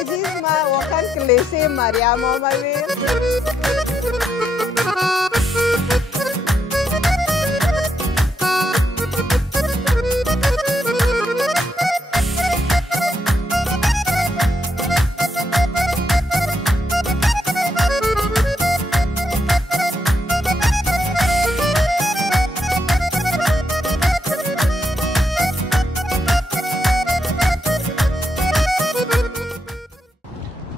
عزیز، ما واقعا کلیسه مریم آمدیم.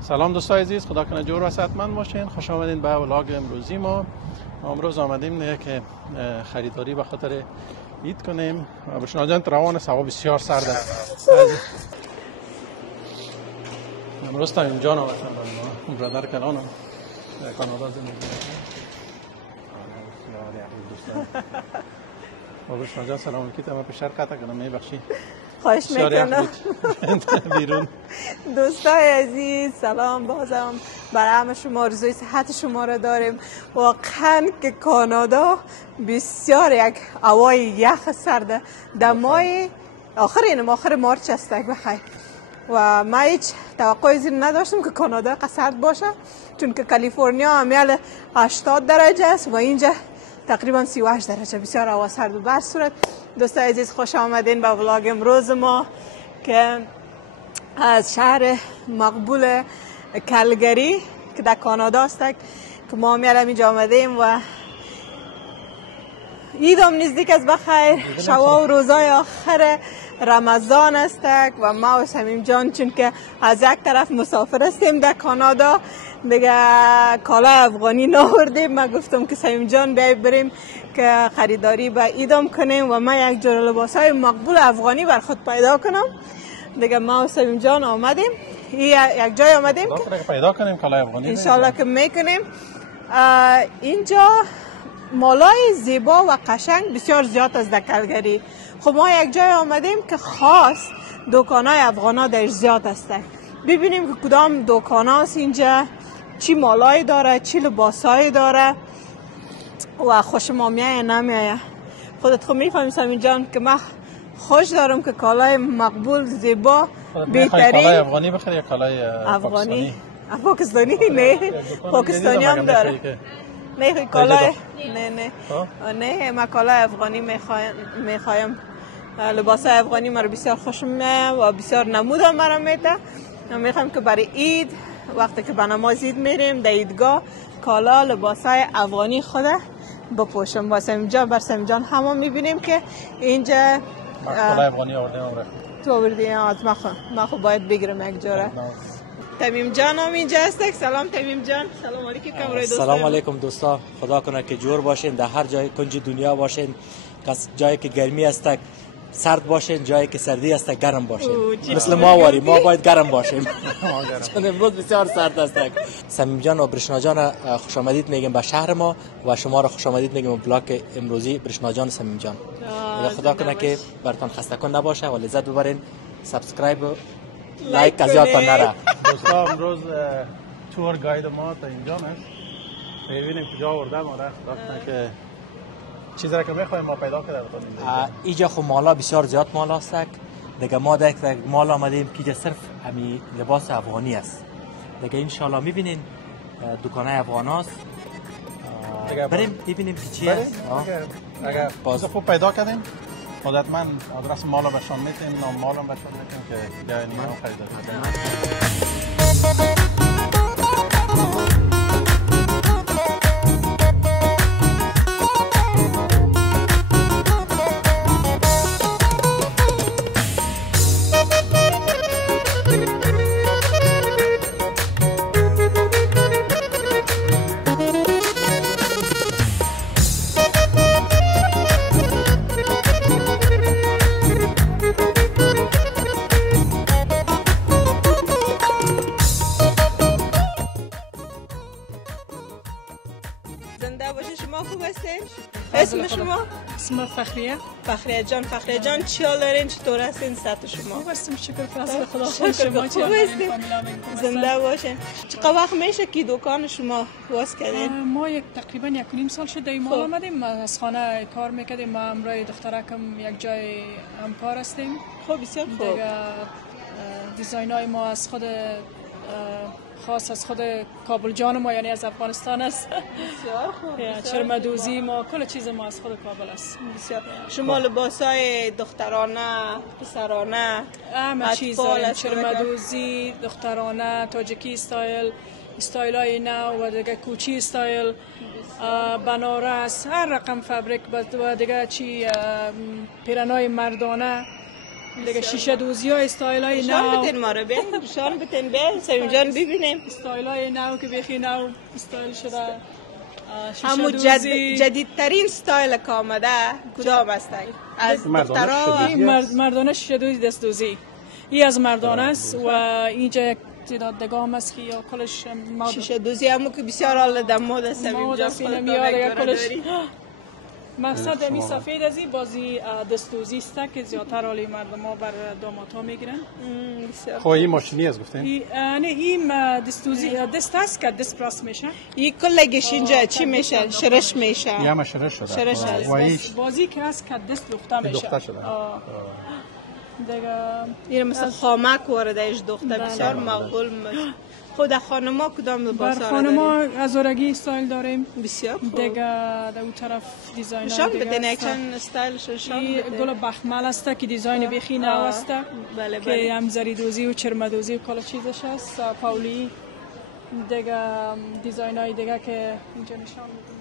سلام دوستای عزیز، خدا کنه جور و صحتمند باشین. خوش آمدین به ولاگ امروزی ما. امروز آمدیم که خریداری به خاطر عید کنیم. بشنا جان روان هوا بسیار سرد است. امروز تا اینجا آمدیم با برادر کلانم کانادا زندگی می‌کنه. بشنا جان سلام علیکم. تمام پیشر قطع کنم میبخشی. خواهش میکنم. بیرون دوستای عزیز سلام، بازم برای همه شما آرزوی صحت شما را داریم. واقعا که کانادا بسیار یک هوای یخ سرده در ماه آخر مارچ است بخیر و ما هیچ توقعی زیر نداشتم که کانادا سرد باشه، چون که کالیفرنیا امیال 80 درجه است و اینجا تقریبا 38 درجه، بسیار هوا سرد. و بر صورت دوستای عزیز خوش آمدین به ولاگ امروز ما که از شهر مقبول کلگری که در کانادا است که ما میالم اینجا آمدیم و عیدم نزدیک است بخیر. شوا و روزای آخر رمضان است و ما و صمیم جان چون که از یک طرف مسافر هستیم در کانادا دیگه کالای افغانی ناوردیم. من گفتم که صمیم جان بیای بریم که خریداری به عیدم کنیم و من یک جور لباسای مقبول افغانی بر خود پیدا کنم. دیگه ما و صمیم جان آمدیم یک جای آمدیم که پیدا کنیم کالای افغانی انشالله که میکنیم. اینجا مالای زیبا و قشنگ بسیار زیاد است در کلگری. خب ما یک جای آمدیم که خاص دکانای افغانا در زیاد است. ببینیم که کدام دکاناست اینجا، چی مالای داره، چی لباسای داره و خوش ما میایه نمیایه. خودت خود میفهمی صمیم جان که من خوش دارم که کالای مقبول زیبا بهترین. کالای افغانی بخری یا کالای افغانی؟ پاکستانی نه، پاکستانی هم داره. نه کالای نه ما کالای افغانی میخوایم. لباس افغانی مرا بسیار خوش میاد و بسیار نمودم مرا میده. میخوام که برای عید وقتی که به نماز عید میریم در عیدگاه کالا لباسای افغانی خود بپوشم. با صمیم جان بر صمیم جان همه میبینیم که اینجا کالای افغانی آوردیم. تو آوردی؟ من خب باید بگیرم یک جوره. تمیم جان هم اینجا هست. سلام تمیم جان. سلام علیکم کامرای دوستان. سلام علیکم دوستا، خدا کنه که جور باشین، در هر جای کنج دنیا باشین، جایی که گرمی است سرد باشین، جایی که سردی است گرم باشین. مثل ما واری ما باید گرم باشیم چون امروز بسیار سرد است. صمیم جان و برشنا جان خوش آمدید میگم به شهر ما و شما را خوش آمدید میگم به بلاک امروزی برشنا جان صمیم جان. خدا کنه که براتون خسته کن نباشه و لذت ببرین. سابسکرایب و لایک از یادتان نره. دوستا امروز تور گاید ما تا اینجا است. ببینیم کجا آورده ما را. خدا که چیزی را که میخوایم ما پیدا کنیم. اینجا خب مالا بسیار زیاد مالا است. دیگه ما در یک مال آمدیم که اینجا صرف همین لباس افغانی است. دیگه ان شاء الله میبینین دکانای افغاناست. بریم ببینیم که چی است. اگر باز خوب پیدا کردیم حتما آدرس مال رو بهشون میتیم، نام مال رو بهشون میتیم که بیاین ما خریداری کنیم. اسم شما؟ اسم فخریه. فخریه جان چی حال دارین؟ چطور هستین؟ صحت شما؟ خوب هستم شکر فضل خدا. شما چی زنده باشین. چقدر وقت میشه که دکان شما باز کردین؟ ما تقریبا 1.5 سال شد در این مال آمدیم. از خانه کار میکردیم. ما همراه دخترکم یک جای همکار هستیم. خب بسیار خوب. دیزاین های ما از خود خاص از خود کابل جان ما، یعنی از افغانستان است. بسیار خوب. چرمدوزی ما، کل چیز ما از خود کابل است. بسیار. شما لباسای دخترانه، پسرانه، همه چیز داریم. چرمدوزی، دخترانه، تاجیکی استایل های نو و دیگه کوچی استایل، بنارس، هر رقم فبریک و دیگه چی پیرنای مردانه، دیگه شیشه دوزی ها استایل های نو. نشان بتین ما رو بیان، نشان بتین بیان سمیم جان ببینیم. استایل های نو که بیخی نو استایل شده. همون جدیدترین استایل که آمده کدام است؟ از دخترها مردانه شیشه دوزی دست دوزی. این از مردانه است و اینجا یک تعداد دگام است که یا کلش شیشه دوزی همون که بسیار حال دماد است. مود است این میاد کلش. مقصد امی سفید ازی بازی دستوزی است که زیادتر حالی مردم ها بر دامات ها میگیرن. خب این ماشینی است گفتین؟ این دستوزی دست است که دست پراس میشه. این کلگش اینجا چی میشه؟ شرش میشه. این همه شرش شده. شرش است. بازی که است که دست لخته میشه. لخته شده. دیگه این مثل خامک وارده ایش دخته بسیار مقبول خود خانما کدام لباس بر خانما ازارگی استایل داریم. بسیار خوب. دیگه در اون طرف دیزاین ها نشان بدین اکشن استایلش نشان بدین. گل بخمل است که دیزاین بیخی نو است. بله که هم زریدوزی و چرمدوزی و کلا چیزش است. پاولی دیگه دیزاین های دیگه که اینجا نشان میدیم.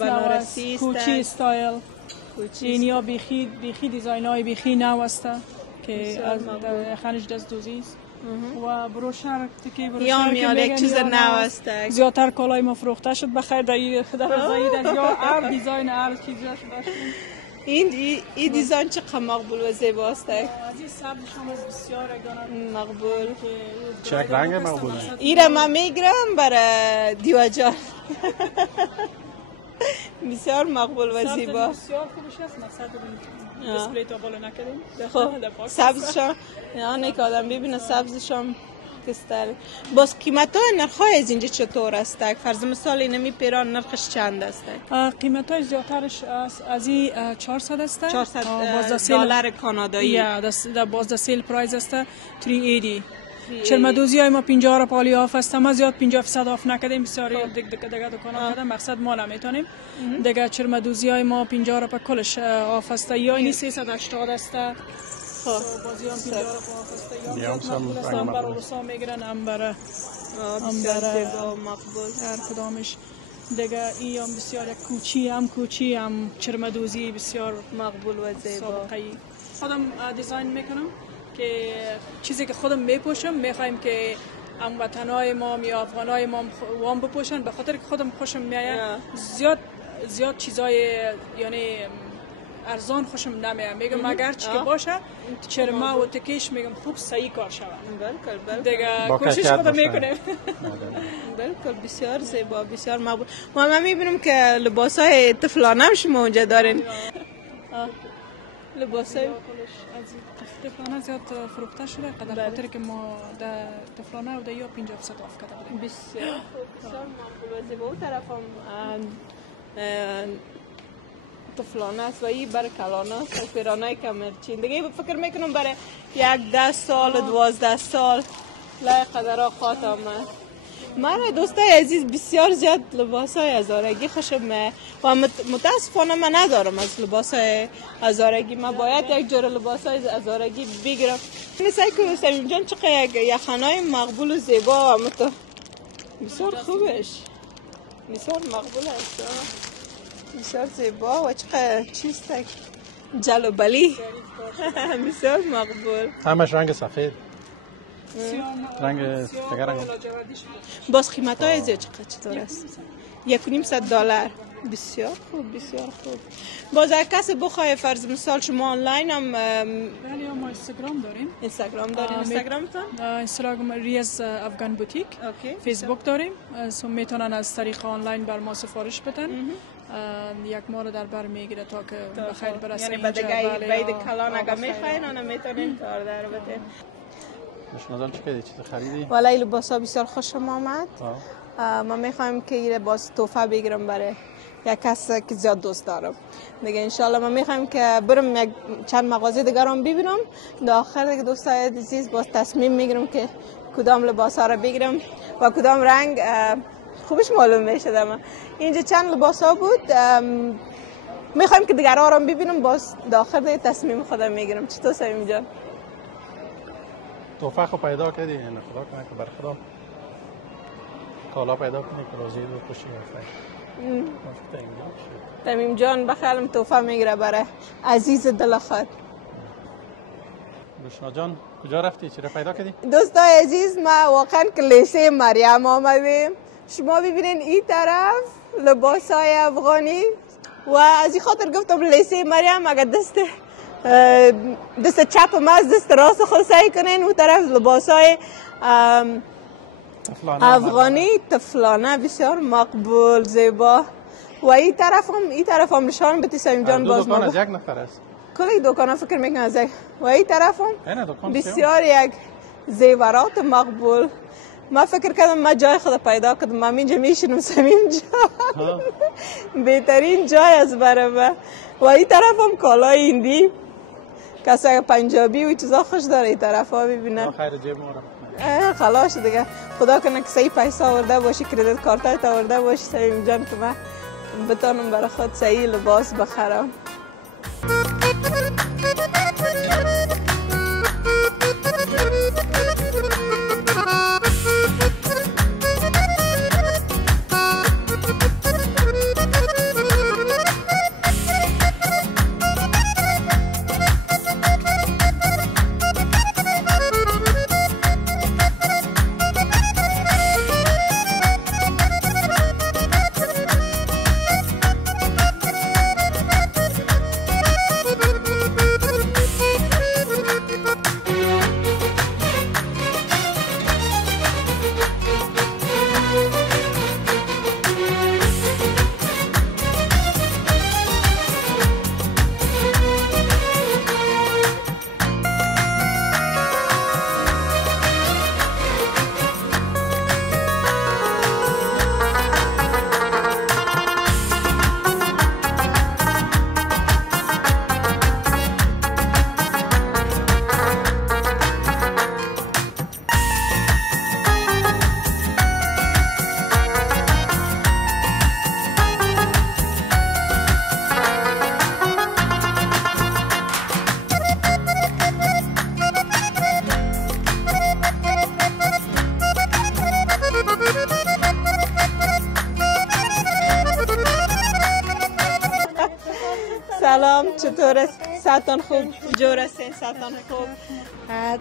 بنارسی کوچی استایل. اینیا بیخی دیزاین های بیخی نو است که از خانش دست دوزی است و بروشر که میاد یک چیز نو است. زیادتر کالای ما فروخته شد بخیر در زایید از یا هر دیزاین هر چیزی شده. این دیزاین چقدر مقبول و زیباست. از این سبز شما بسیار مقبول. چه رنگ مقبول؟ این را من میگیرم برای دیواجان. بسیار مقبول و زیبا. بسیار خوبش است. مقصد دیسپلی تا بالا نکردیم. خب سبزشان نه که آدم ببینه سبزشان کستر. باز قیمت های نرخ های از اینجا چطور است؟ فرض مثال اینمی پیران نرخش چند است؟ قیمت های زیادترش از این 400 است. 400 دلار کانادایی. یا در باز سیل پرایس است 380. چرمدوزی های ما 50 را پالی آف است. ما زیاد 50% آف نکردیم. بسیاری دیگه دکان ها کردن. مقصد ما نمیتونیم. دیگه چرمدوزی های ما 50 را پا کلش آف است. یا اینی 380 است. بازی هم 50 را پا آف است. یا هم بر اولوسا میگیرن هم بر مقبول هر کدامش. دیگه این هم بسیار کوچی هم چرمدوزی بسیار مقبول و زیبا. خودم دیزاین میکنم که چیزی که خودم میپوشم میخوایم که هموطنای ما یا افغانای ما وام بپوشن به خاطر که خودم خوشم میاد. زیاد چیزای یعنی ارزان خوشم نمیاد. میگم اگر چی که باشه چرما و تکیش میگم خوب صحیح کار شود. دیگه کوشش خودم میکنم. بالکل بسیار زیبا بسیار مقبول. ما میبینم که لباسای طفلانه هم شما اونجا دارین. لباسای طفلانه زیاد فروخته شده قدر خاطر که ما در طفلانه و در یا 50% آف کرده بودیم. بسیار مقبول و زیبا. اون طرف هم طفلانه است و این برای کلانه است. پیرانه کمرچین دیگه فکر میکنم برای 10 سال 12 سال لای قدرها خاتم. من دوستای عزیز بسیار زیاد لباسای هزارگی خوشم میاد و متاسفانه من ندارم از لباسای هزارگی. من باید یک جور لباسای هزارگی بگیرم. مثلا که سمیم جان چقدر یخنای مقبول و زیبا و بسیار خوبش بسیار مقبول است بسیار زیبا و چقدر چیست جلوبلی بسیار مقبول. همش رنگ سفید. رنگ باز قیمت های زیاد چطور است؟ $1.5 بسیار خوب بسیار خوب. باز اگر کسی بخواه فرض مثال شما آنلاین هم بله ما اینستاگرام داریم. اینستاگرام ریاض افغان بوتیک. فیسبوک داریم. میتونن از طریق آنلاین بر ما سفارش بدن. یک ماه رو در بر میگیره تا که بخیر برسه. یعنی بعد کلان اگر میخواین آنها میتونین کار در بده. نظام چه چیز خریدی؟ والله لباسا بسیار خوشم آمد. ما میخوایم که این لباس تحفه بگیرم برای یک کس که زیاد دوست دارم دیگه. انشالله من میخوایم که برم یک چند مغازه دیگر هم ببینم. در آخر دیگه دوستای عزیز باز تصمیم میگیرم که کدام لباس ها را بگیرم و کدام رنگ خوبش معلوم میشه. من اینجا چند لباس ها بود، میخوایم که دیگر ها را ببینم، باز در آخر دیگه تصمیم خودم میگیرم. چطور سمیم جان؟ توفه خو پیدا کردی؟ نه خدا کنه که بر خدا کالا پیدا کنی که راضی رو خوشی هستی. تمیم جان بخیرم توفه میگیره برای عزیز دل خود. بشنا جان کجا رفتی؟ چی را پیدا کردی؟ دوستای عزیز ما واقعا کلیسه مریم آمدیم. شما ببینین این طرف لباس های افغانی و از این خاطر گفتم لیسه مریم اگر دست چپ ما از دست راست خود سعی کنین. اون طرف لباس های افغانی طفلانه بسیار مقبول زیبا و این طرف هم نشان بده سمیم جان. باز دکان از یک نفر است. کلی دکان فکر میکنم از یک و این طرف هم بسیار یک زیورات مقبول. ما فکر کردم ما جای خود پیدا کردم. ما اینجا میشینم سمیم جان بهترین جای از برای ما. و این طرف هم کالای هندی کسای پنجابی و چیزا خوش داره. این طرف ها ببینن. خیر جیب مورم خلاص دیگه. خدا کنه که صحیح پیسه آورده باشی، کردیت کارت آورده باشی سمیم جان که من بتانم برای خود صحیح لباس بخرم. سلام، چطور است؟ ساعتان خوب؟ جور هستین؟ ساعتان خوب؟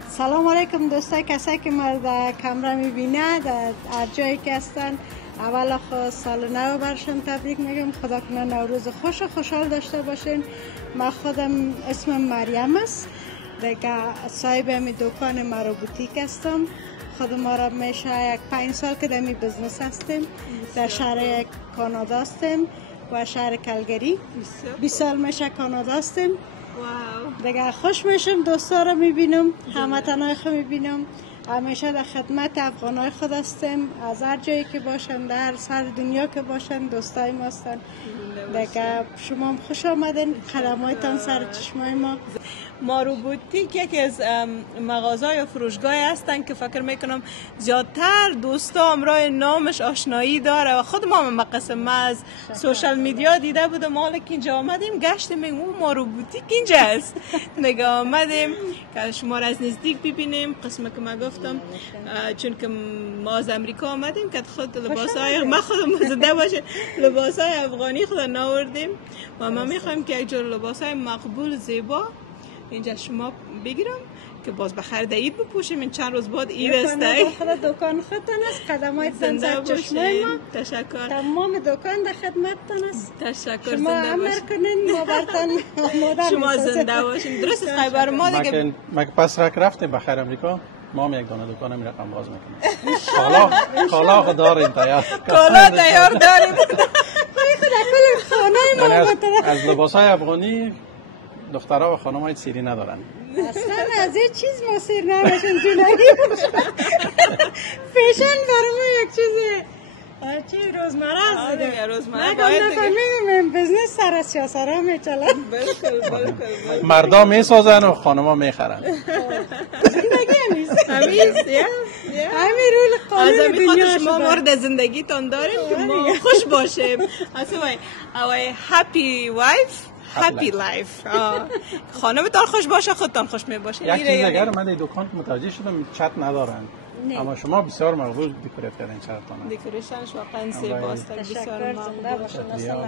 سلام علیکم دوستای کسایی که ما در کمره میبینه در هر جایی که هستن. اول خود سال نو برشون تبریک میگم. خدا کنه نوروز خوش و خوشحال داشته باشین. ما خودم اسمم مریم است دیگه. صاحب می دکان مرا بوتیک هستم. خود ما را میشه یک 5 سال که در می بزنس هستیم. در شهر کانادا هستیم و شهر کلگری. 20 سال میشه کانادا هستیم. دیگه خوش میشم دوستا رو میبینم، هموطنای خود میبینم. همیشه در خدمت افغانای خود هستیم. از هر جایی که باشن، در سر دنیا که باشن دوستای ما هستن. دیگه شما خوش آمدین. قدمایتان سر چشمای ما. مارو بوتیک یکی از مغازه یا فروشگاه هستن که فکر میکنم زیادتر دوستا امرای نامش آشنایی داره و خود ما مقصم از سوشال میدیا دیده بودم. حالا که اینجا آمدیم گشتیم اون مارو بوتیک اینجا است. نگاه آمدیم که شما را از نزدیک ببینیم. قسمه که من گفتم چون که ما از امریکا آمدیم که خود لباسای ما خودم زنده باشه لباسای افغانی خود ناوردیم و ما میخوایم که یک جور لباسای مقبول زیبا اینجا شما بگیرم که باز بخیر در عید بپوشیم. این چند روز بعد عید است. دکان خودتان است. قدمایتان سر چشمای ما. تشکر. تمام دکان در خدمتتان است. تشکر. شما امر کنین ما برتان مادر شما زنده باشین. درست است خیبر ما دیگه. ما که پس رفتیم بخیر امریکا ما هم یک دانه دکان میرقم باز میکنیم. کالا داریم تیار. کالا تیار داریم. از لباسای افغانی دخترها و خانم‌های سیری ندارن. اصلا از این چیز ما سیر نباشن. جنایی باشن. فیشن برای ما یک چیز چی روزمره دیگه روزمره باید نفهمیم بزنس سر سیاسرا میچلن. بالکل مردا میسازن و خانما میخرن. زندگی همیست همین رول قانون دنیا شما مورد زندگیتان داریم که ما خوش باشیم. اصلا our happy wife happy life. خانمتان خوش باشه خودتان خوش میباشید. یک چیز دیگر من در دکان متوجه شدم چت ندارن. اما شما بسیار مقبول دکورت کردین چتتون. دکوریشنش واقعا زیباست. بسیار مقبول باشه.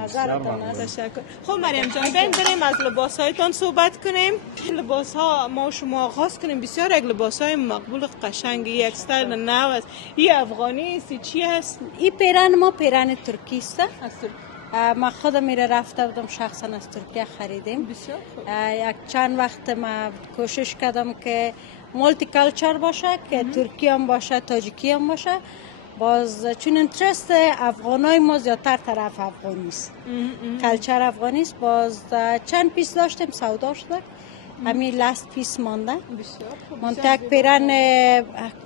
نظرتان است. تشکر. خب مریم جان بریم از لباسهایتان صحبت کنیم. لباس ها ما شما آغاز کنیم. بسیار یک لباس های مقبول قشنگ، یک استایل نو است. این افغانی است، چی است؟ این پیرن ما پیرن ترکی است. ما خودم میره رفته بودم شخصا از ترکیه خریدیم. بسیار خوب. یک چند وقت ما کوشش کردم که مولتی کالچر باشه، که ترکی هم باشه، تاجیکی هم باشه. باز چون انترست افغانای ما زیادتر طرف افغانی است، کالچر افغانی است. باز چند پیس داشتیم سودا شده، همین لاست پیس مانده. بسیار خوب. منتک پیرن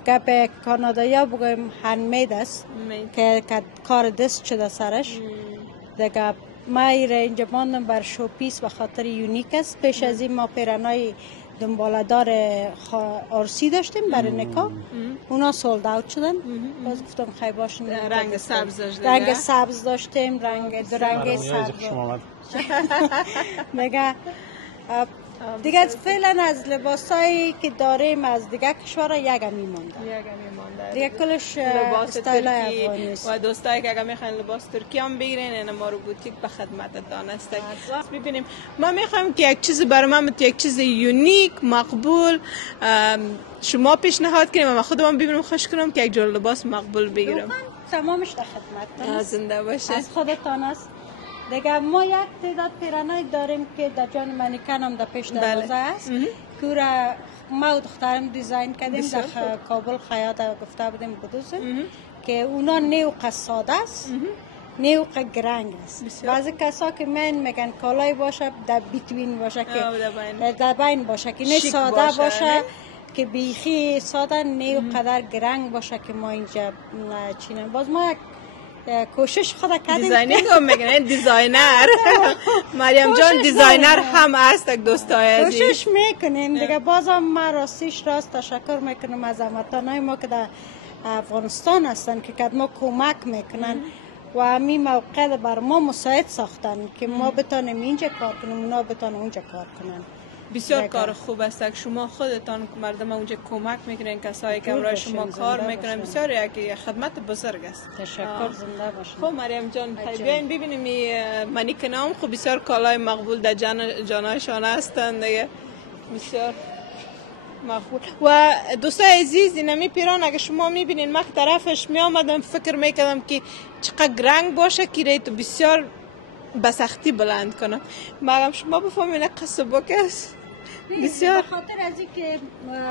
گپ کانادایا بگویم هندمید است که کار دست شده سرش. دیگه ما اینجا ماندم بر شوپیس و خاطر یونیک است. پیش از این ما پیرنای دنبالدار آرسی داشتیم برای نکاح، اونا سولد اوت شدن. باز گفتم خیلی باشن. رنگ سبز داشتیم، رنگ سبز داشتیم، رنگ سبز دیگه فعلا از لباسایی که داریم از دیگه کشورها یکم میمونده. دیگه کلش استایل افغانی است. و دوستایی که اگه میخواین لباس ترکی هم بگیرین این ما رو بوتیک به خدمتتان است. ببینیم ما میخوایم که یک چیز برای من یک چیز یونیک مقبول شما پیشنهاد کنیم و من خودم ببینم خوش کنم که یک جور لباس مقبول بگیرم. تمامش در خدمتتان است. زنده باشه. از خودتان است. دیگه ما یک تعداد پیرنای داریم که در جان منیکن هم در پیش دروازه است که را ما و دخترم دیزاین کردیم. در کابل خیاط گفته بودیم بدوزیم که اونا نیوق ساده است، نیوق گرنگ است. بعضی کسا که میگن کالای باشه در بیتوین باشه که در بین باشه که نه ساده باشه که بیخی ساده، نه قدر گرنگ باشه که ما اینجا چینم. باز ما یک کوشش خود کردیم. دیزاینینگ هم میگن دیزاینر. مریم جان دیزاینر هم است دوستای عزیز. کوشش میکنیم دیگه. بازم ما راستیش راست تشکر میکنم از هموطنای ما که در افغانستان هستن که ما کمک میکنن و همین موقع بر ما مساعد ساختن که ما بتونیم اینجا کار کنیم، اونا بتونن اونجا کار کنن. بسیار کار خوب است که شما خودتان مردم اونجا کمک میکنین، کسایی که برای شما کار میکنن. بسیار یک خدمت بزرگ است. تشکر. زنده باشین. خب مریم جان بیاین ببینیم منیکنام خب بسیار کالای مقبول در جانایشان هستند دیگه. بسیار مقبول. و دوستای عزیز اینمی پیران اگه شما میبینین ما طرفش میآمدم فکر میکردم که چقدر رنگ باشه که ریت بسیار بسختی بلند کنم. مگم شما بفهمین قصبک است بسیار. به خاطر از اینکه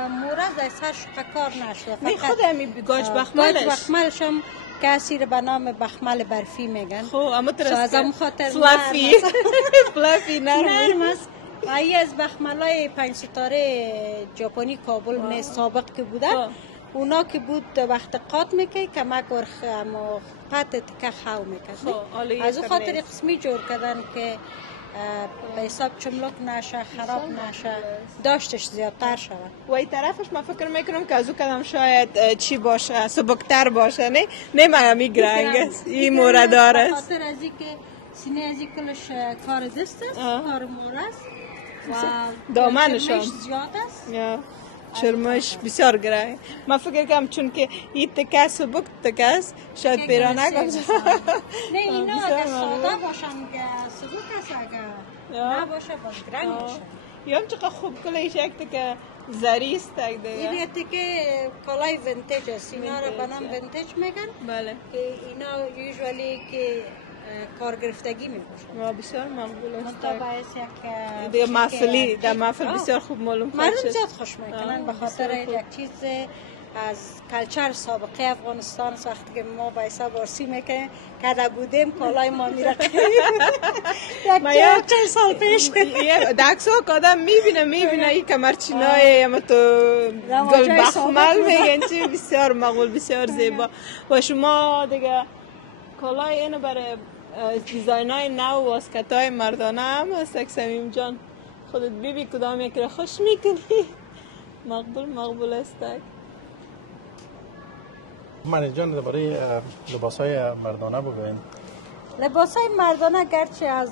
مورد از سر کار نشده. نه خود همی گاج بخملش هم کسی رو به نام بخمل برفی میگن. خب اما از هم خاطر فلافی نرم است. ای از بخملای 5 ستاره ژاپنی کابل نه سابق که بوده، اونا که بود وقت قات میکنه که ما گرخم قات تکه خاو میکنه. از اون خاطر قسمی جور کردن که به حساب چملک نشه، خراب نشه، داشتش زیادتر شود. و این طرفش من فکر میکنم که از اون کدام شاید چی باشه، سبکتر باشه. نه من می گرنگ است این موردار است. خاطر از این که سینه از این کلش کار دست است، کار مور است و دامنشان زیاد است. چرمش بسیار گرنگ. من فکر کنم چون که این تکه سبک تکه است شاید پیرانه کنم. نه اینا اگر ساده باشن که سبک است، اگر نباشه باز گرنگ باشه. یا هم چقدر خوب کلیش یک تکه زری است دیگه. این تکه کالای ونتیج است. اینا رو به نام ونتیج میگن. بله. که اینا یوزوالی که کار گرفتگی میباشن. بسیار مقبول است. باعث یک دیگه محفلی در محفل بسیار خوب معلوم خواهد شد. مردم زیاد خوش میکنن به خاطر یک چیز از کلچر سابقه افغانستان. وقتی که ما به حساب آرسی میکنیم که بودیم کالای ما میره یک چند سال پیش دکسو کادم میبینه این کمرچینای اما تو گل بخمل میگن چی بسیار مقبول بسیار زیبا. و شما دیگه کالای اینو برای دیزاین های نو و واسکت های مردانه هم هست. صمیم جان خودت بیبی کدام یک را خوش میکنی؟ مقبول است. من جان درباره لباس های مردانه بگوین. لباس های مردانه گرچه از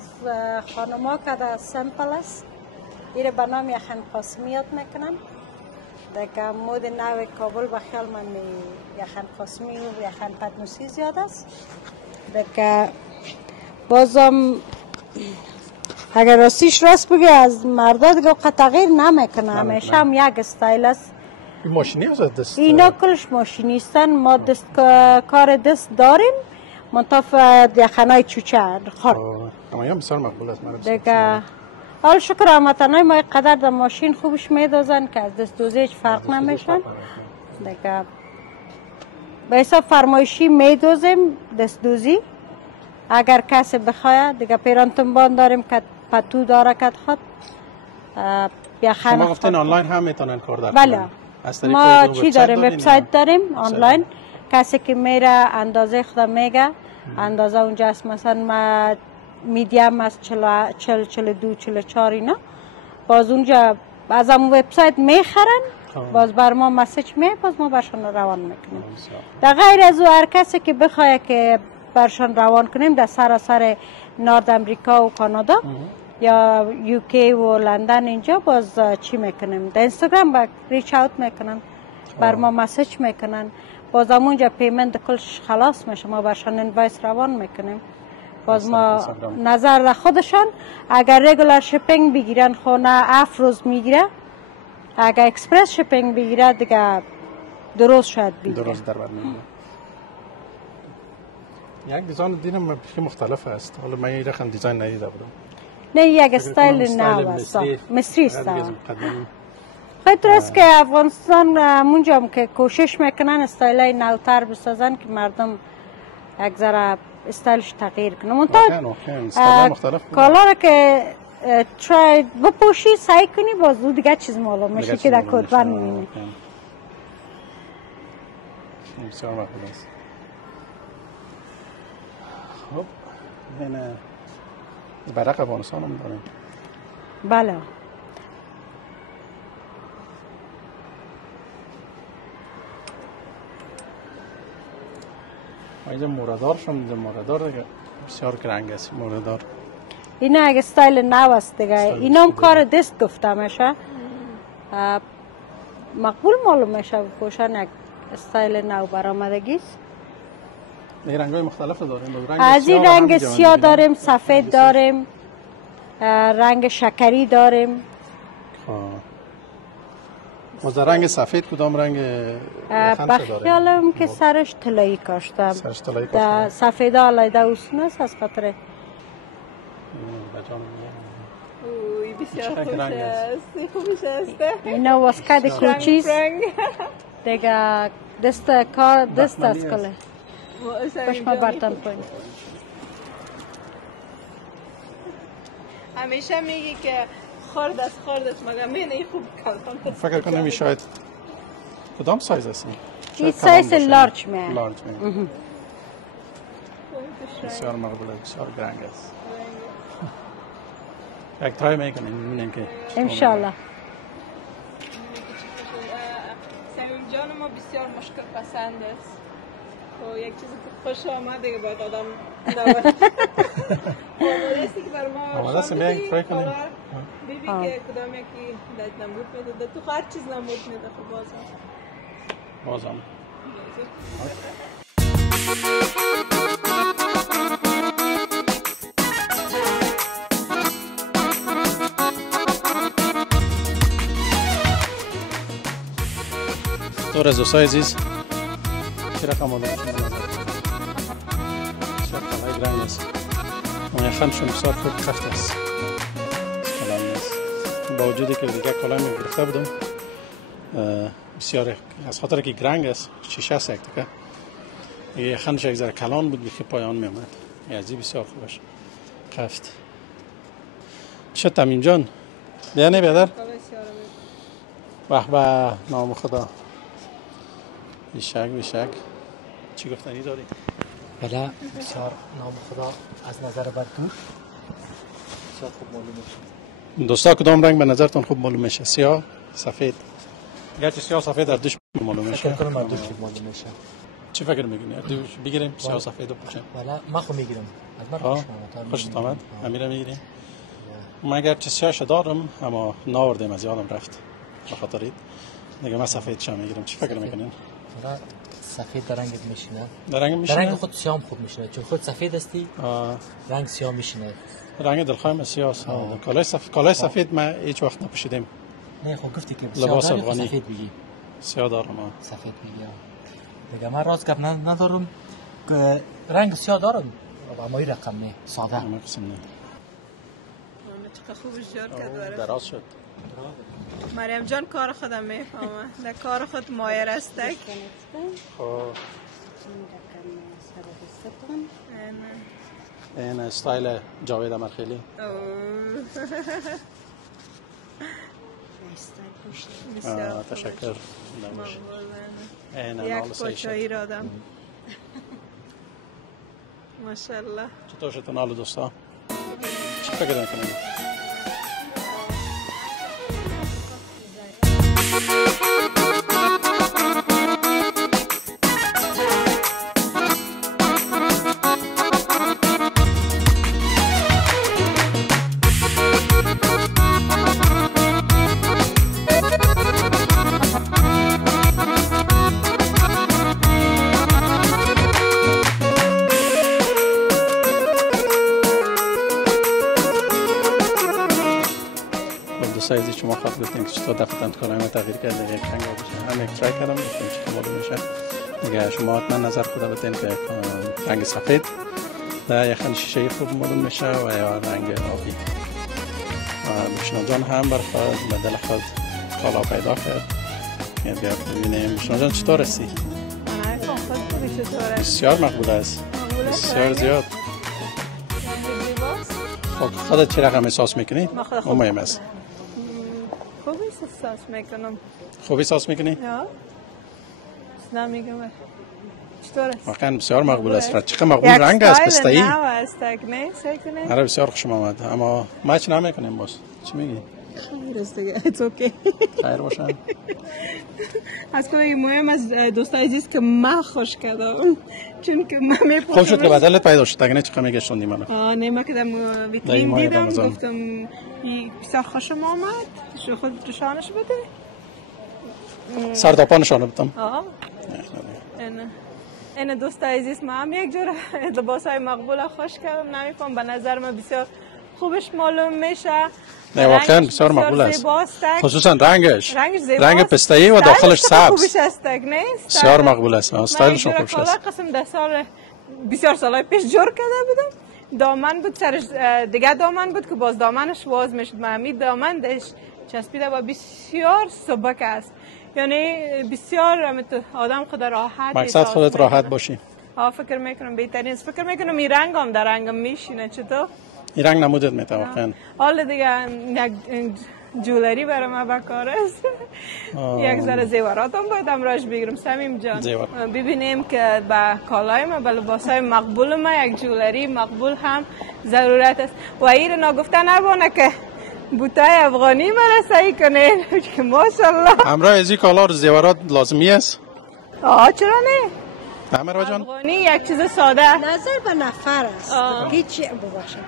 خانما که سمپل است، ایره به نام یخن قاسمی یاد میکنم. دیگه مود نو کابل به خیال من یخن قاسمی و یخن پتنوسی زیاد است. دیگه بازم اگر راستیش راست بگی از مردا دیگه تغییر نمیکنه، همیشه هم یک استایل است. این ماشینی هست دست؟ اینا کلش ماشینی هستن. ما دست کار دست داریم منطقه یخنای چوچه خورد. اما یا بسیار مقبول است. دیگه حال شکر هموطنای ما قدر در ماشین خوبش میدازن که از دست دوزی هیچ فرق نمیشن. دیگه به حساب فرمایشی میدازیم دست دوزی. اگر کسی بخواه دیگه پیرانتنبان داریم که پتو داره که خود شما گفتین آنلاین هم میتونن کار دارن؟ بله ما چی داریم؟ وبسایت داریم آنلاین. کسی که میره اندازه خدا میگه، اندازه اونجا است. مثلا ما میدیم از 40 42 44 اینا، باز اونجا از اون وبسایت میخرن، باز بر ما مسیج باز ما برشان روان میکنیم. در غیر از او هر کسی که بخواه که برشان روان کنیم در سراسر نورد امریکا و کانادا یا یوکی و لندن اینجا باز چی میکنیم؟ در اینستاگرام با ریچ اوت میکنن، بر ما مسیج میکنن، باز اونجا پیمنت کلش خلاص میشه، ما برشان اینوایس روان میکنیم. باز ما نظر در خودشان اگر رگولار شپینگ بگیرن خونه 7 روز میگیره، اگر اکسپرس شپینگ بگیره دیگه درست شاید بگیره. درست در بر میگیره. یک دیزاین دیدم که مختلف است. حالا من این رقم دیزاین ندیده بودم. نه یک استایل نو است، مصری است. خیلی درست که افغانستان اونجا هم که کوشش میکنن استایل نوتر بسازن که مردم یک ذره استایلش تغییر کنه. منتها کالا را که ترای بپوشی سعی کنی باز دیگه چیز معلوم میشه که در کودبر میبینی. بسیار مقبول است. خب این برق افغانستان هم داریم. بله. اینجا موردار شم، اینجا موردار دیگه بسیار رنگ است. موردار اینا اگه استایل نو است دیگه. اینا هم کار دست گفته میشه، مقبول معلوم میشه بپوشن. یک استایل نو برآمدگی است. این رنگ‌های مختلف داریم. از این رنگ سیاه داریم، سفید داریم، رنگ شکری داریم. از رنگ سفید کدام رنگ بخیالم که سرش طلایی کاشتم. سفید آلایده اوسون است از خاطر بسیار خوش است. خوبش است. اینا واسکت کوچیست دیگه. دست کار دست است کله پشما برتن پایین. همیشه میگی که خرد است مگر من خوب کردم. فکر کنم شاید کدام سایز است؟ این سایز لارج میه. بسیار مقبول است. بسیار رنگ است. یک ترای میکنیم ببینیم که انشالله. صمیم جان ما بسیار مشکل پسند است. و یک چیزی که خوش آمد دیگه باید آدم آماده استی که بر ما آماده است بیاییم ترای کنیم. بیبی که کدام یکی داد نمود میده تو هر چیز نمود میده. خب بازم دور از دوستای عزیز چه رقم آدم شما نظر بسیار کلای گرنگ است. من یخنشون بسیار خوب خفت است. کلای است با وجودی که دیگه کلای می گرفته بودم بسیار از خاطر که گرنگ است شیشه است یک تکه یخنش یک ذره کلان بود که پایان می آمد. یزی بسیار خوبش خفت. چه تمیم جان بیا نه بیادر به به نام خدا. بیشک چی گفتنی داری؟ بله بسیار نام خدا از نظر بر دور بسیار خوب معلوم میشه. دوستا کدام رنگ به نظرتون خوب معلوم میشه؟ سیاه، سفید؟ گرچه سیاه سفید در دوش معلوم میشه. فکر کنم از دوش معلوم میشه. چی فکر میکنی؟ دوش بگیریم سیاه سفید رو پوشیم؟ بله من خود میگیرم. از من خوشت آمد؟ امیره میگیریم؟ من گرچه سیاهش دارم اما ناوردیم از یادم رفت. به خاطر دیگه من سفید شام میگیرم. چی فکر میکنین؟ سفید در رنگت میشینه. در رنگ میشینه؟ در رنگ خود سیاه خوب میشینه چون خود سفید هستی. رنگ سیاه میشینه. رنگ دلخواهم سیاه است. کالای سفید ما هیچ وقت نپوشیدیم. نه خب گفتی که لباس افغانی سفید بگی. سیاه دارم. سفید بگی. دیگه من راست گپ ندارم که رنگ سیاه دارم. اما این رقم نه ساده. من قسم نه. چقدر خوبش جار کرد. دراز شد. مریم جان کار خودم میفهمه. در کار خود مایر است. خب. این استایل جاوید امرخیلی. تشکر. یک پاچایی را دم. ماشاءالله. چطور شد نال دوستا؟ چی فکر میکنید؟ سایزی شما خواهد گفتیم که چطور دقیقاً کارهای تغییر کرده یک رنگ بشه. هم یک ترای کردم گفتیم چی معلوم میشه. دیگه شما حتما نظر خود بدین که رنگ سفید در یخن شیشه خوب معلوم میشه و یا رنگ آبی. مشنا جان هم برخواد به دل خود کالا پیدا کرد. بیا ببینیم مشنا جان چطور هستی؟ بسیار مقبول است. بسیار زیاد. خب خودت چه رقم احساس میکنی؟ اون مهم است. خوبی احساس میکنم. خوبی احساس میکنی؟ یا نمیگم. چطور است؟ واقعا بسیار مقبول است. چقدر مقبول رنگ است پسته‌ای. نه است نه سیکنه. آره بسیار خوشم آمد اما مچ نمیکنیم باز. چی میگی؟ خیر است دیگه. It's okay. خیر باشه. از کلی مهم از دوستای عزیز که من خوش کردم چون که من میپرسم خوب شد که بدلت پیدا شد اگه نه چقدر میگشتوندی منو. نه من کدام ویترین دیدم گفتم بسیار خوشم آمد شو خود نشانش بده سر تا پا نشانه بدم. این دوستای عزیز من هم یک جور لباسای مقبول خوش کردم نمیفهم به نظر من بسیار خوبش معلوم میشه. نه واقعا بسیار مقبول است خصوصا رنگش رنگ پسته‌ای و داخلش سبز خوبش است نه بسیار مقبول است استایلش خوبش است. قسم 10 سال بسیار سالای پیش جور کرده بودم دامن بود سرش دیگه دامن بود که باز دامنش واز میشد من دامنش چسبیده و بسیار سبک است یعنی بسیار آدم خود راحت مقصد خودت راحت باشی. فکر میکنم بهترین فکر میکنم این رنگم در رنگم میشینه چطور این رنگ نمودت میتواقعا حالا دیگه یک جولری برای ما بکار است یک ذره زیوراتم باید امراش بگیرم سمیم جان ببینیم که با کالای ما با لباسای مقبول ما یک جولری مقبول هم ضرورت است و این رو نگفته نبانه که بوتای افغانی مرسایی کنه که ماشاءالله همراه ازی کالا رو زیورات لازمی است؟ چرا نه؟ افغانی یک چیز ساده نظر به نفر است هیچی بباشه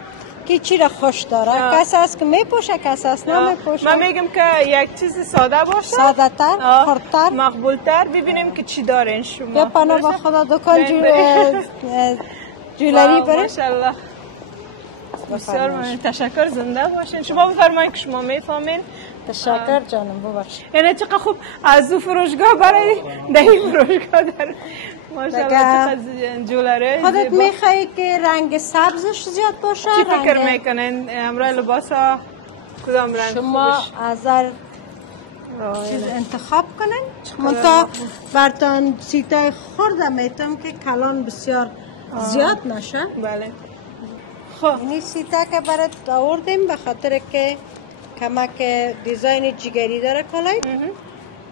که چی را خوش داره کسی است که میپوشه کسی است نمیپوشه من میگم که یک چیز ساده باشه ساده تر خردتر مقبول تر ببینیم که چی دارین شما بیا پناه با خدا دکان جولری بریم ماشاءالله بسیار تشکر زنده باشین شما بفرمایید که شما میفهمین تشکر جانم ببخشید یعنی چقدر خوب از او فروشگاه برای دهی فروشگاه در ماشاءالله چقدر جولری خودت میخوایی که رنگ سبزش زیاد باشه چی فکر میکنین همراه لباس ها کدام رنگ شما از هر چیز انتخاب کنین منطقه برتان سیتای خورده میتونم که کلان بسیار زیاد نشه بله خب این سیتا که برات آوردیم به خاطر که کمک دیزاین جگری داره کالای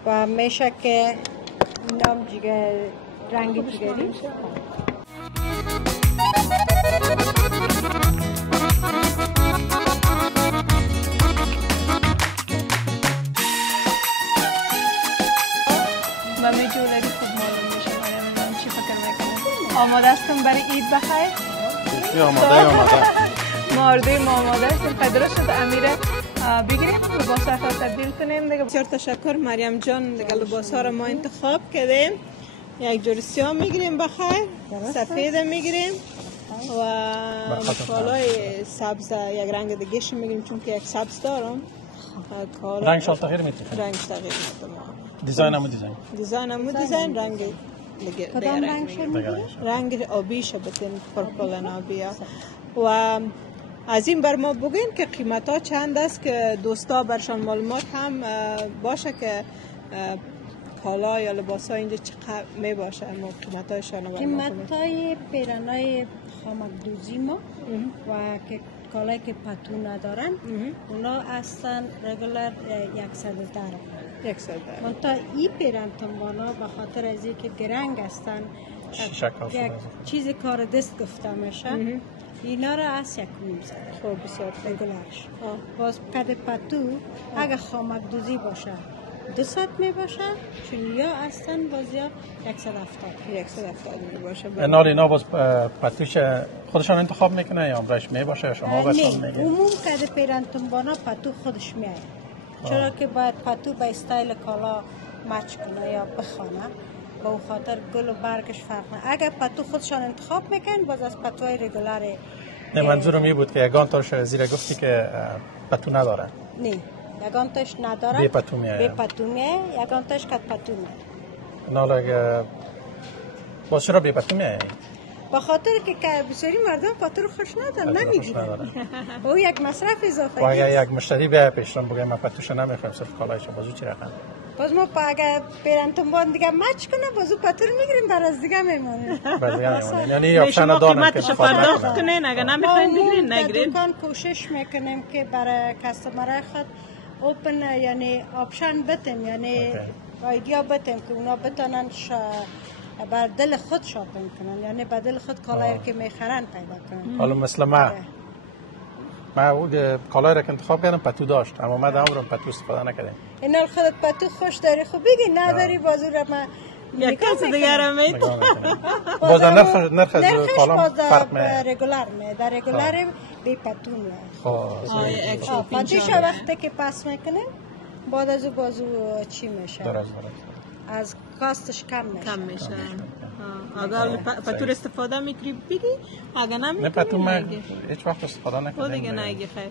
و میشه که نام رنگ جگری و می جولری خوب معلوم میشه. من چی فکر میکنم؟ آماده هستم برای عید بخیر؟ آماده. ما آماده هستیم. قدر شد امیره بگیریم لباس ها تبدیل کنیم دیگه. بسیار تشکر مریم جان، دیگه لباس ها رو ما انتخاب کردیم. یک جور سیاه میگیریم بخیر، سفید میگیریم و کالای سبز یک رنگ دیگه ش میگیریم چون که یک سبز دارم. رنگش تغییر میده. رنگش تغییر میده. دیزاین هم دیزاین. دیزاین هم دیزاین رنگ دیگه رنگ آبی شبتین پرپل آبی و از این بر ما بگین که قیمت ها چند است که دوستا برشان معلومات هم باشه که کالا یا لباس ها اینجا چقدر می باشه ما قیمت هایشان رو قیمت های پیرنای خامکدوزی ما و که کالایی که پتو ندارن اونا اصلا رگولر 100 درم 100 درم منطقه این پیرن تنبانا به خاطر از که گرنگ هستن یک چیز کار دست گفته میشه اینا را از 1.5 خوب بسیار رگولرش باز قد پتو اگه خامکدوزی باشه 200 می باشه چون یا اصلا باز یا 170 می باشه. اینا باز پتوش خودشان انتخاب میکنه یا امرش می باشه شما بسان میگه؟ عموم قد پیرن تنبانا پتو خودش میاد چرا که باید پتو به استایل کالا مچ کنه یا بخونه با اون خاطر گل و برگش فرق نه. اگر پتو خودشان انتخاب میکن باز از پتوهای رگولر نه منظورم این بود که یگان تاش زیر گفتی که پتو نداره. نه یگان تاش نداره بی پتو میاد. بی پتو میاد یگان تاش کد پتو میاد. نه لگه باز چرا بی پتو میاد؟ با خاطر که بسیاری مردم پتو رو خوش ندارن نمیگیرن او یک مصرف اضافه و اگر یک مشتری بیا پیشتون بگه من پتوش نمیخوام صرف کالایشو بازو چی رقم باز ما اگر پیرن تنبان دیگه مچ کنه بازو پتو رو میگیریم بر از دیگه میمونه یعنی آپشن دارن که پرداخت کنین اگر نمیخواین بگیرین نگیرین. دکان کوشش میکنیم که برای کستمر خود اوپن یعنی آپشن بتیم یعنی ایدیا بتیم که اونا بتونن بر دل خود شاپینگ کنن یعنی بر دل خود کالایی که میخرن پیدا کنن. حالا مثل من کالایی را که انتخاب کردم پتو داشت اما من عمرم پتو استفاده نکردم. اینا خودت پتو خوش داری خب بگی نداری بازو را من یک کس دیگر هم میتونم باز نرخ کالام فرق میاد رگولر میاد در رگولر بی پتو میاد پتوش وقتی که پس میکنیم بعد از بازو چی میشه از کاستش کم میشه اگر پتو استفاده میکنی بگی اگر نمیکنی پتو من هیچ وقت استفاده نکردم دیگه نگی خیر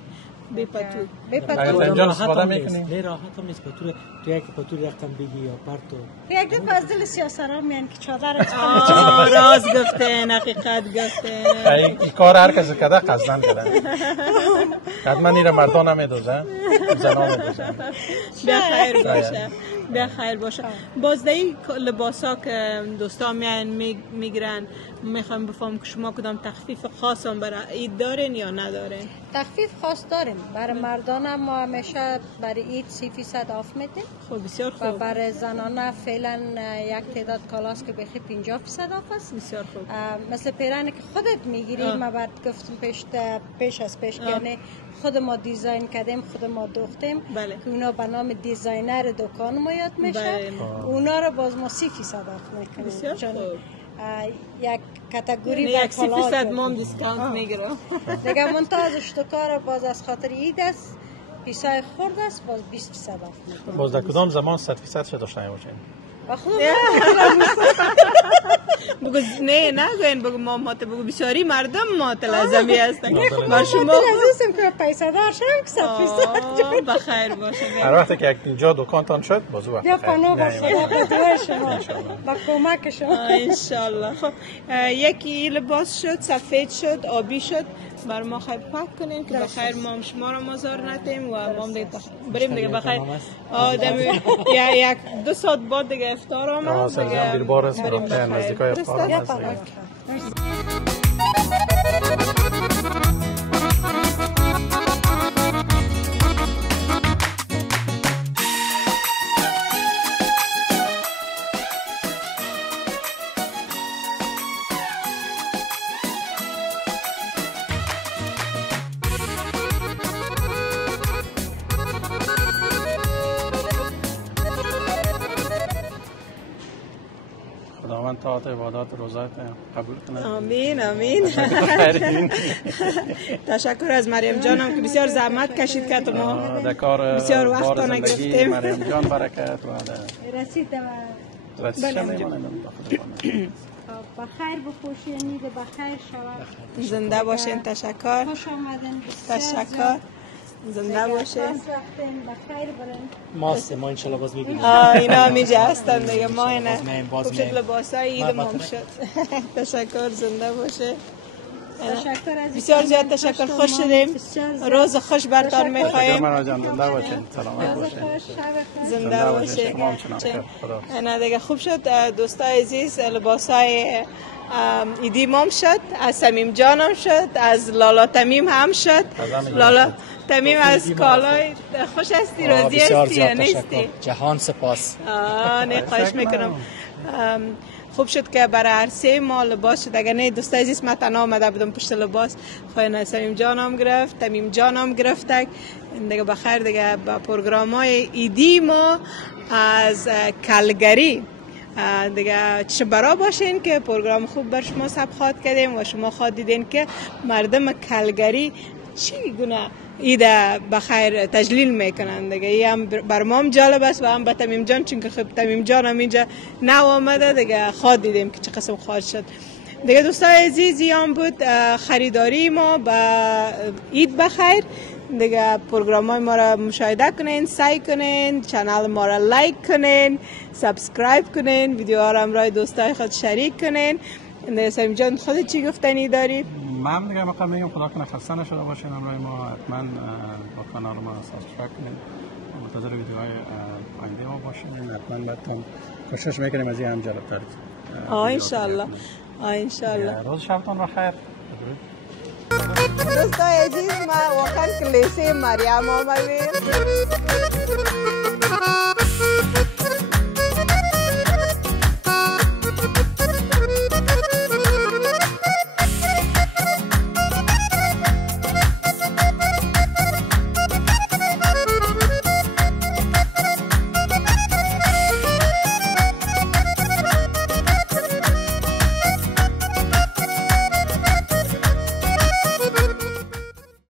بی پتو اگر اینجا استفاده میکنی نه راحت هم نیست پتو تو یک پتو رقم بگی یا پرتو یک دفعه از دل سیاسرا میان که چادر راز گفتین حقیقت گفتین این کار هر کسی کده قصدن کرده حتما ایره مردان هم میدوزن زنان میدوزن بیا خیر باشه باز دی لباس ها که دوستا میان میگیرن میخوام بفهم که شما کدام تخفیف خاص هم برای عید دارین یا ندارین؟ تخفیف خاص داریم برای مردان ما همیشه برای عید 30% آف میدیم خب بسیار خوب و برای زنانه فعلا یک تعداد کالاست که بخی 50% آف است بسیار خوب مثل پیرانی که خودت میگیری ما بعد گفتم پیش یعنی خود ما دیزاین کردیم خود ما دوختیم بله. که اونا به نام دیزاینر دکان ما یاد میشه اونا رو باز ما 30% آف میکنیم بسیار خوب یک کاتگوری یک 30% مام دیسکانت میگیرم دیگه منتازش تو کار باز از خاطر عید است پیسای خورد است باز 20% آف میکنیم باز در کدام زمان 100% شد داشته باشین و خود بگو نه نگوین بگو ما بگو بسیاری مردم ما لازمی هستن بر شما لازم که پیسه دار شم که 100% بخیر باشه هر وقت که اینجا دکانتان شد بازو وقت یا پناه با خدا به دعای شما با کمک شما انشالله. خب یکی لباس شد سفید شد آبی شد بر ما خیلی پاک کنیم که بخیر ما شما را مزار ندیم و ما دیگه بریم دیگه بخیر آدم یک 2 ساعت بعد دیگه افطار آمد دیگه بیربار است برای نزدیکای افطار است خداوند طاعت عبادات روزات قبول کنه. آمین آمین. تشکر از مریم جانم که بسیار زحمت کشید که ما در کار بسیار وقت نگرفتیم. مریم جان برکت و رسید بخیر بپوشید، بخیر شود. زنده باشین. تشکر. خوش آمدین. تشکر. زنده باشین. بخیر برین. ماست ما انشالله باز میبینیم. اینا میجه هستن دیگه. ما اینا خوب شد لباسای عید ما شد. تشکر. زنده باشه. بسیار زیاد تشکر. خوش شدیم. روز خوش برتان میخوایم. مرا جان زنده باشین. سلامت باشین. زنده باشین. نه دیگه خوب شد دوستای عزیز. لباسای ایدی مام شد، از صمیم جانم شد، از لالا تمیم هم شد. لالا تمیم از کالای خوش هستی، راضی هستی یا نیستی؟ جهان سپاس. نه خواهش میکنم. خوب شد که برای هر سه ما لباس شد. اگر نه دوستای عزیز من تنها آمده بودم پشت لباس. خواهی صمیم جانم گرفت، تمیم جانم گرفتک دیگه. بخیر دیگه با پروگرام های ایدی ما از کلگری دیگه چشم باشین که پروگرام خوب بر شما سبخات کردیم و شما خواد دیدین که مردم کلگری چی گونه ایده بخیر تجلیل میکنن دیگه. این هم بر ما هم جالب است و هم به تمیم جان، چون که خب تمیم جان هم اینجا نو آمده دیگه. خواد دیدیم که چه قسم خواد شد دیگه. دوستای عزیزی هم بود خریداری ما با عید بخیر دیگه. پروگرام های ما را مشاهده کنین، سعی کنین، چنل ما را لایک کنین، سابسکرایب کنین، ویدیوها را همراه دوستای خود شریک کنین. دیگه صمیم جان خودت چی گفتنی داری؟ من دیگه مقام میگم خدا کنه خسته نشده باشین. همراه ما حتما با کانال ما سابسکرایب کنین، منتظر ویدیوهای آینده ما باشین. حتما بعدتون کوشش میکنیم از این هم جالب‌تر. ان شاء الله. ان شاء الله. روز شبتون بخیر. دوستای عزیز ما واقعا کلیسه مریم آمدیم.